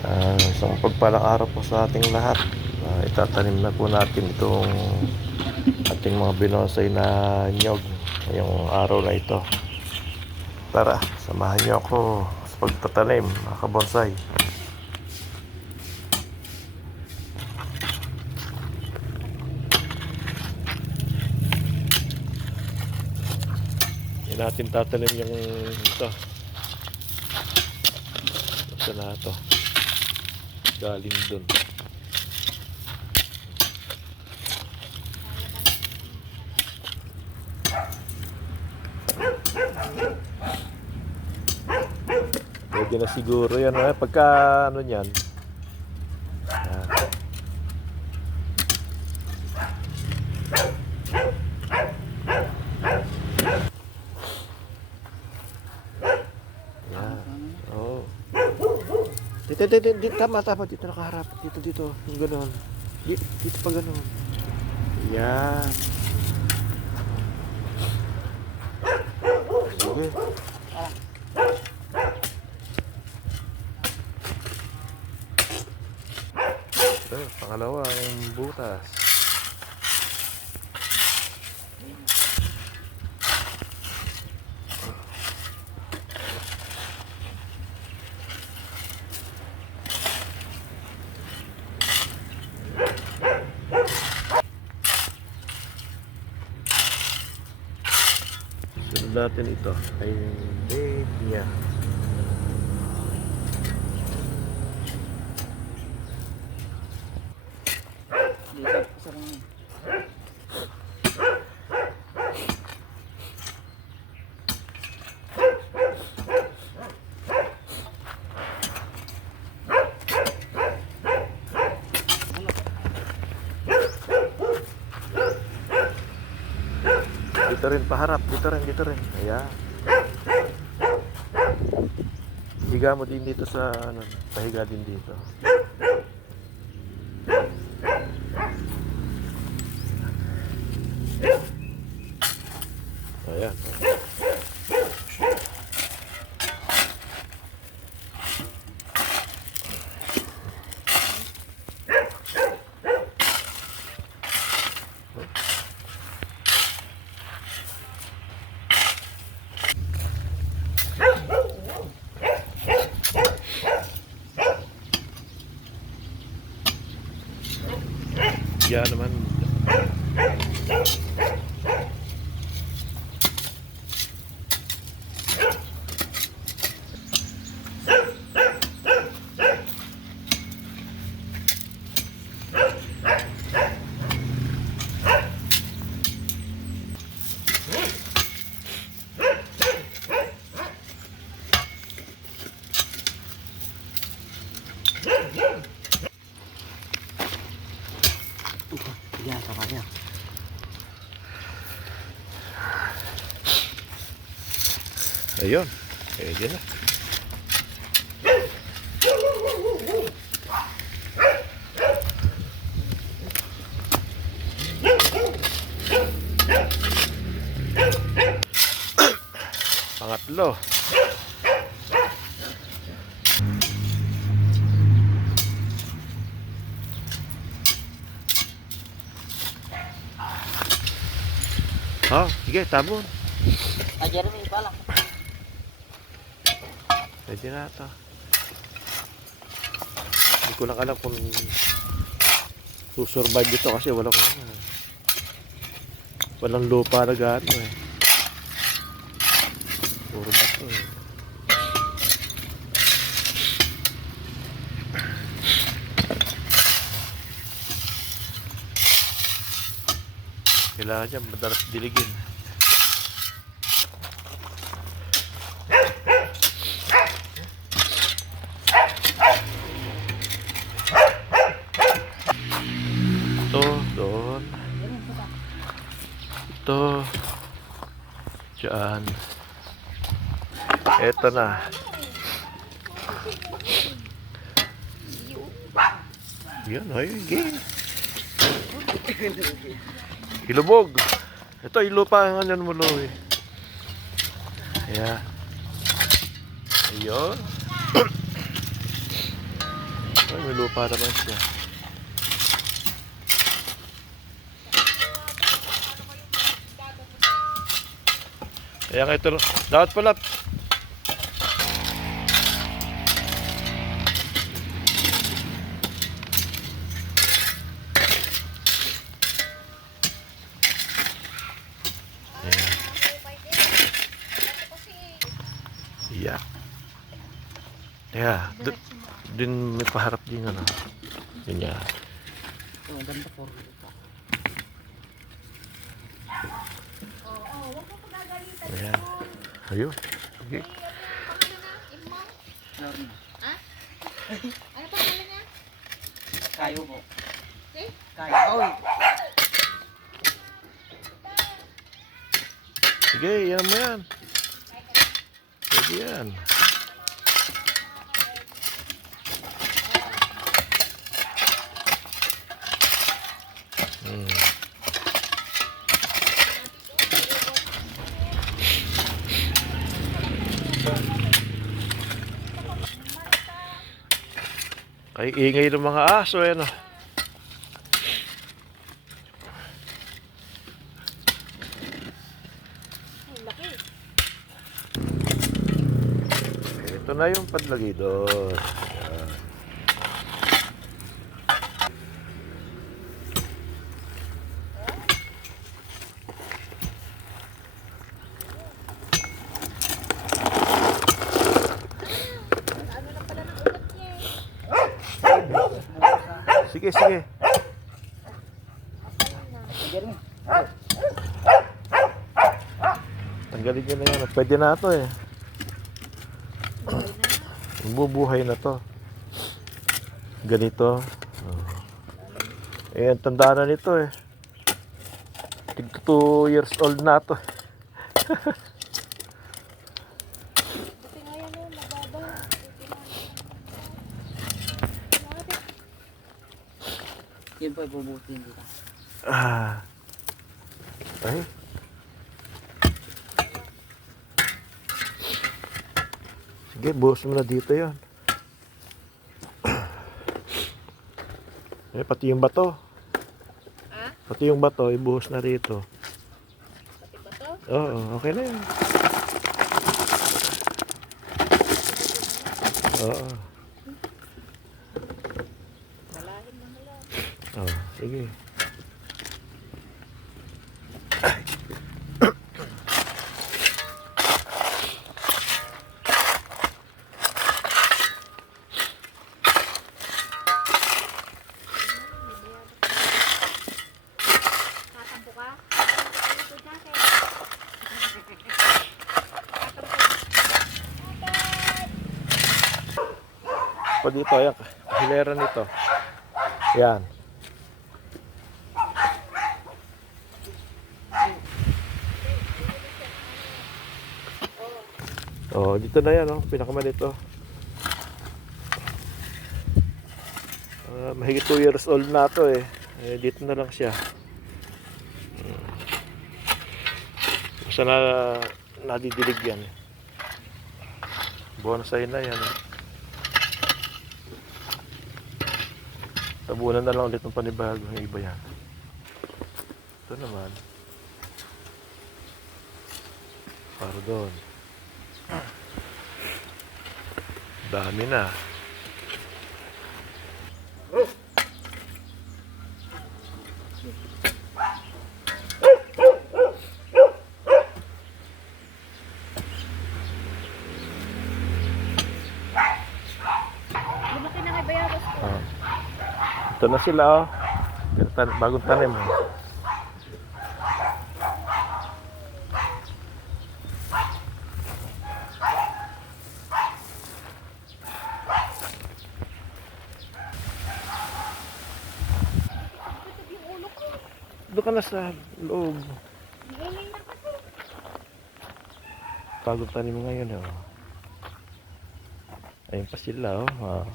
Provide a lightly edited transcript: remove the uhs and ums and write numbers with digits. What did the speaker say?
Isang pagpalang araw po sa ating lahat. Itatanim na po natin itong ating mga binonsay na nyog ngayong araw na ito. Tara, samahan niyo ako sa pagtatanim mga kabonsay. Hindi natin tatanim yung ito. Ito na ito. Galing dun. Pwede na siguro yan. Pagka ano yan. Yan. Oh. Dito, tama. Dito nakaharap. Dito. Yung gano'n. Dito pa gano'n. Yan. Sige. Ito, pangalawang butas. Sunod natin ito ay date niya. Dito rin paharap, dito rin. Ayan. Higa mo din dito sa ano, pahiga din dito. Ayan. Yan naman. Yan, sama niya. Ayun. Pwede na. Pangatlo. Sige, tabon. Jeremy, pala. Pwede na ito. Hindi ko lang alam kung susurvive ito kasi walang lupa na gaano eh. Puro bato eh. Kailangan niya madalas diligin. Ito, doon. Ito. Diyan. Ito na. Yan, ay, game. Ilubog. Ito, ilupa ang ano mo, Loy. Ayan. Ayun. Ay, may lupa naman siya. Kaya nga ito, dapat pala. Yeah. Yeah, din may paharap din ano. Yan. Oh, ganda po. Ayan. Ayun. Okay. Ha? Ano pangalan niya? Kayo po. Eh? Kayo. Oy. Sige, yan mo yan. Pwede yan. Kay ingay ng mga aso eh no. Ito na yung padlagi doon. Ayan. Sige, sige. Jeremy. Tanggalin nyo na yan. Pwede na ito eh. Bubuhay na to. Ganito. Oh. Eh, ang tanda na nito eh. Tig 2 years old na to. Buti nga yan o, mababa. Yun po ibubutin dito. Ah. Ay. Sige, buhos mo na dito yan. Eh, pati yung bato. Ha? Pati yung bato, ibuhos na rito. Pati ba to? Oo, okay na yan. Oo. Kalahin mo na lang. Oh, sige. Tatampo ka? Tatampo na kayo. Pa dito, ayan. Hilera nito. Yan. Oh, dito na yan, oh. Pinakamalito. Mahigit 2 years old na to eh. Dito na lang siya. Basta na nadidilig yan. Bonsai na yan. Tabunan na lang ulit ng panibago ng iba yan. Ito naman. Para doon. Dami na. Lumaki na kay Bayabas ko. Ah. Ito na sila oh. Bagong tanim oh. Ito yung ulo ko. Doon ka na sa loob. Galing na kasi. Bagong tanim ngayon oh. Ayun pa sila oh. Ah.